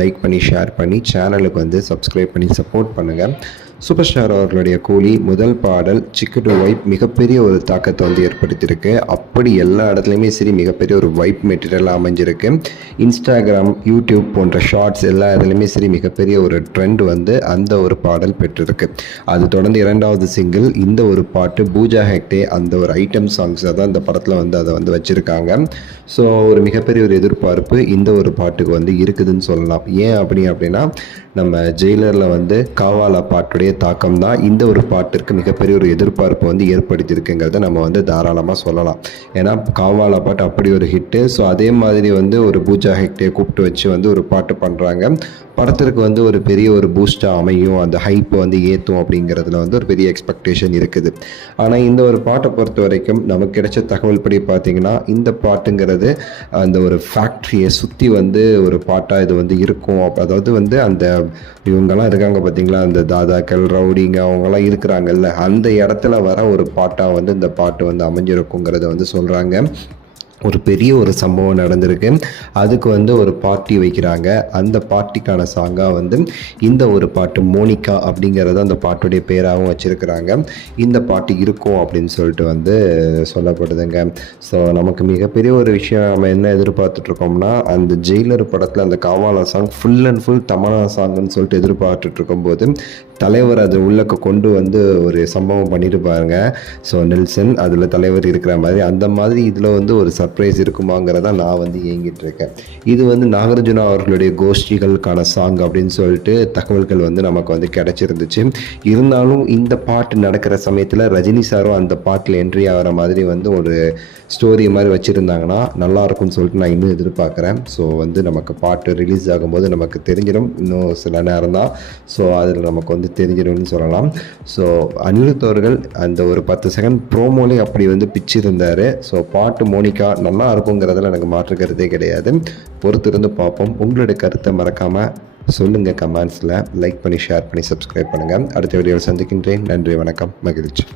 Like பண்ணி share பண்ணி சேனலுக்கு வந்து சப்ஸ்கிரைப் பண்ணி சப்போர்ட் பண்ணுங்கள். சூப்பர் ஸ்டார் அவர்களுடைய கூலி முதல் பாடல் சிக்கு டு வைப் மிகப்பெரிய ஒரு தாக்கத்தை வந்து ஏற்படுத்தியிருக்கு. அப்படி எல்லா இடத்துலையுமே சரி மிகப்பெரிய ஒரு வைப் மெட்டீரியலாக அமைஞ்சிருக்கு. இன்ஸ்டாகிராம், யூடியூப் போன்ற ஷார்ட்ஸ் எல்லா இதுலையுமே சரி மிகப்பெரிய ஒரு ட்ரெண்ட் வந்து அந்த ஒரு பாடல் பெற்றிருக்கு. அது தொடர்ந்து 2வது சிங்கிள் இந்த ஒரு பாட்டு பூஜா ஹெக்டே அந்த ஒரு ஐட்டம் சாங்ஸை தான் இந்த படத்தில் வந்து அதை வந்து வச்சுருக்காங்க. ஸோ ஒரு மிகப்பெரிய ஒரு எதிர்பார்ப்பு இந்த ஒரு பாட்டுக்கு வந்து இருக்குதுன்னு சொல்லலாம். ஏன் அப்படின்னா நம்ம ஜெயிலரில் வந்து காவாலா பாட்டுடைய தாக்கம் தான் இந்த ஒரு பாட்டிற்கு மிகப்பெரிய ஒரு எதிர்பார்ப்பு வந்து ஏற்படுத்தியிருக்குங்கிறத நம்ம வந்து தாராளமாக சொல்லலாம். ஏன்னா காவாலா பாட்டு அப்படி ஒரு ஹிட்டு. ஸோ அதே மாதிரி வந்து ஒரு பூஜா ஹெக்டே கூப்பிட்டு வச்சு வந்து ஒரு பாட்டு பண்ணுறாங்க. படத்திற்கு வந்து ஒரு பெரிய ஒரு பூஸ்டாக அமையும், அந்த ஹைப்பை வந்து ஏற்றும் அப்படிங்கிறதுல வந்து ஒரு பெரிய எக்ஸ்பெக்டேஷன் இருக்குது. ஆனால் இந்த ஒரு பாட்டை பொறுத்த வரைக்கும் நமக்கு கிடைச்ச தகவல் படி பார்த்திங்கன்னா இந்த பாட்டுங்கிறது அந்த ஒரு ஃபேக்ட்ரியை சுற்றி வந்து ஒரு பாட்டாக இது வந்து இருக்கும். அதாவது வந்து அந்த இவங்கெல்லாம் இருக்காங்க பார்த்திங்களா, அந்த தாதாக்கள், ரவுடிங்க அவங்கெல்லாம் இருக்கிறாங்கல்ல, அந்த இடத்துல வர ஒரு பாட்டாக வந்து இந்த பாட்டு வந்து அமைஞ்சிருக்குங்கிறத வந்து சொல்கிறாங்க. ஒரு பெரிய ஒரு சம்பவம் நடந்திருக்கு. அதுக்கு வந்து ஒரு பார்ட்டி வைக்கிறாங்க. அந்த பார்ட்டிக்கான சாங்காக வந்து இந்த ஒரு பாட்டு மோனிகா அப்படிங்கிறத அந்த பாட்டுடைய பேராகவும் வச்சுருக்கிறாங்க. இந்த பாட்டு இருக்கும் அப்படின்னு சொல்லிட்டு வந்து சொல்லப்படுதுங்க. ஸோ நமக்கு மிகப்பெரிய ஒரு விஷயம் நம்ம என்ன எதிர்பார்த்துட்ருக்கோம்னா, அந்த ஜெயிலர் படத்தில் அந்த Kaavaalaa song full and full Tamannaah சாங்குன்னு சொல்லிட்டு எதிர்பார்த்துட்ருக்கும்போது தலைவர் அது உள்ளக்க கொண்டு வந்து ஒரு சம்பவம் பண்ணிட்டு பாருங்க. ஸோ நெல்சன் அதில் தலைவர் இருக்கிற மாதிரி அந்த மாதிரி இதில் வந்து ஒரு சர்ப்ரைஸ் இருக்குமாங்கிறத நான் வந்து ஏங்கிட்டு இருக்கேன். இது வந்து நாகார்ஜுனா அவர்களுடைய கோஷ்டிகளுக்கான சாங் அப்படின்னு சொல்லிட்டு தகவல்கள் வந்து நமக்கு வந்து கிடச்சிருந்துச்சு. இருந்தாலும் இந்த பாட்டு நடக்கிற சமயத்தில் ரஜினி சாரும் அந்த பாட்டில் என்ட்ரி ஆகிற மாதிரி வந்து ஒரு ஸ்டோரி மாதிரி வச்சுருந்தாங்கன்னா நல்லாயிருக்கும்னு சொல்லிட்டு நான் இன்னும் எதிர்பார்க்குறேன். ஸோ வந்து நமக்கு பாட்டு ரிலீஸ் ஆகும்போது நமக்கு தெரிஞ்சிடும், இன்னும் சில நேரம் தான். ஸோ அதில் நமக்கு வந்து தெரிஞ்சிடும்னு சொல்லலாம். ஸோ அனிருத் அவர்கள் அந்த ஒரு 10 செகண்ட் ப்ரோமோலே அப்படி வந்து பிச்சிருந்தார். ஸோ பாட்டு மோனிகா நல்லா இருக்குங்கிறதுல எனக்கு மாற்றுக்கிறதே கிடையாது. பொறுத்திருந்து பார்ப்போம். உங்களுடைய கருத்தை மறக்காமல் சொல்லுங்கள் கமெண்ட்ஸில். லைக் பண்ணி ஷேர் பண்ணி சப்ஸ்கிரைப் பண்ணுங்கள். அடுத்த வீடியோவில் சந்திக்கின்றேன். நன்றி, வணக்கம், மகிழ்ச்சி.